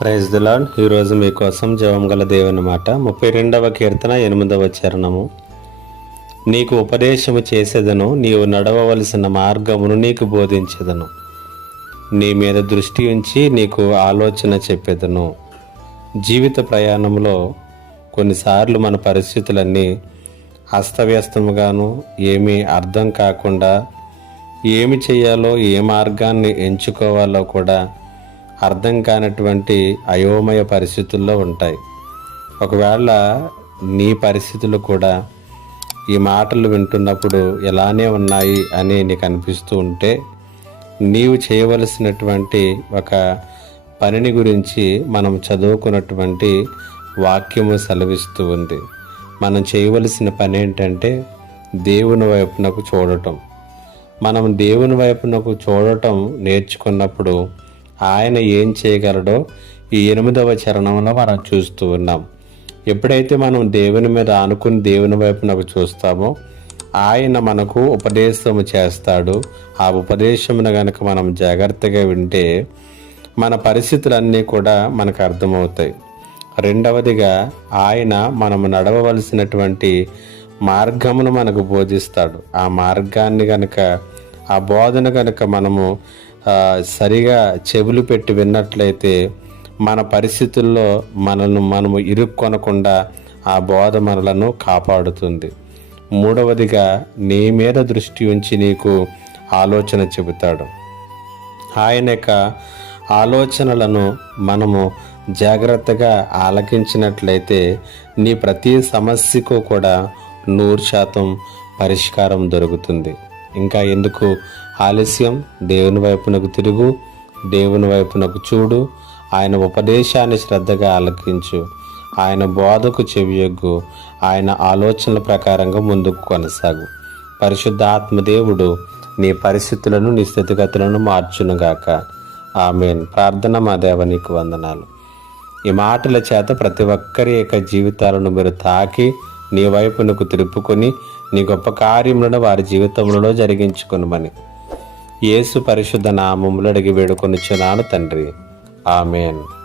Praise దులాడ్ ఈరోజు మీకోసం జవం గల దేవుని మాట. ముప్పై రెండవ కీర్తన ఎనిమిదవ చరణము. నీకు ఉపదేశము చేసేదను నీవు నడవవలసిన మార్గమును నీకు బోధించేదను. నీ మీద దృష్టి ఉంచి నీకు ఆలోచన చెప్పేదను. జీవిత ప్రయాణంలో కొన్నిసార్లు మన పరిస్థితులన్నీ అస్తవ్యస్తముగాను ఏమీ అర్థం కాకుండా ఏమి చేయాలో ఏ మార్గాన్ని ఎంచుకోవాలో కూడా అర్థం కానటువంటి అయోమయ పరిస్థితుల్లో ఉంటాయి. ఒకవేళ నీ పరిస్థితులు కూడా ఈ మాటలు వింటున్నప్పుడు ఎలానే ఉన్నాయి అని నీకు అనిపిస్తూ ఉంటే నీవు చేయవలసినటువంటి ఒక పనిని గురించి మనం చదువుకున్నటువంటి వాక్యము సెలవిస్తూ ఉంది. మనం చేయవలసిన పని ఏంటంటే దేవుని వైపునకు చూడటం. మనం దేవుని వైపునకు చూడటం నేర్చుకున్నప్పుడు ఆయన ఏం చేయగలడో ఈ ఎనిమిదవ చరణంలో మనం చూస్తూ ఉన్నాం. ఎప్పుడైతే మనం దేవుని మీద ఆనుకుని దేవుని వైపునకు చూస్తామో ఆయన మనకు ఉపదేశము చేస్తాడు. ఆ ఉపదేశమును గనక మనం జాగ్రత్తగా వింటే మన పరిస్థితులన్నీ కూడా మనకు అర్థమవుతాయి. రెండవదిగా ఆయన మనము నడవవలసినటువంటి మార్గమును మనకు బోధిస్తాడు. ఆ మార్గాన్ని గనక ఆ బోధన కనుక మనము సరిగా చెవులు పెట్టి విన్నట్లయితే మన పరిస్థితుల్లో మనల్ని మనము ఇరుక్కొనకుండా ఆ బోధ మనలను కాపాడుతుంది. మూడవదిగా నీ మీద దృష్టి ఉంచి నీకు ఆలోచన చెబుతాడు. ఆయన యొక్క ఆలోచనలను మనము జాగ్రత్తగా ఆలకించినట్లయితే నీ ప్రతి సమస్యకు కూడా నూరు శాతం పరిష్కారం దొరుకుతుంది. ఇంకా ఎందుకు ఆలస్యం దేవుని వైపునకు తిరుగు దేవుని వైపునకు చూడు ఆయన ఉపదేశాన్ని శ్రద్ధగా ఆలకించు. ఆయన బోధకు చెవియొగ్గు ఆయన ఆలోచనల ప్రకారంగా ముందుకు కొనసాగు. పరిశుద్ధ ఆత్మదేవుడు నీ పరిస్థితులను నీ స్థితిగతులను మార్చునుగాక. ఆమెన్. ప్రార్థన మా దేవ నీకు వందనాలు. ఈ మాటల చేత ప్రతి ఒక్కరి యొక్క జీవితాలను మీరు తాకి నీ వైపునకు తిరుపుకొని నీ గొప్ప కార్యములను వారి జీవితంలో జరిగించుకొనుమని. యేసు పరిశుద్ధ నామములు అడిగి వేడుకొనిచ్చున్నాను తండ్రి. ఆమెన్.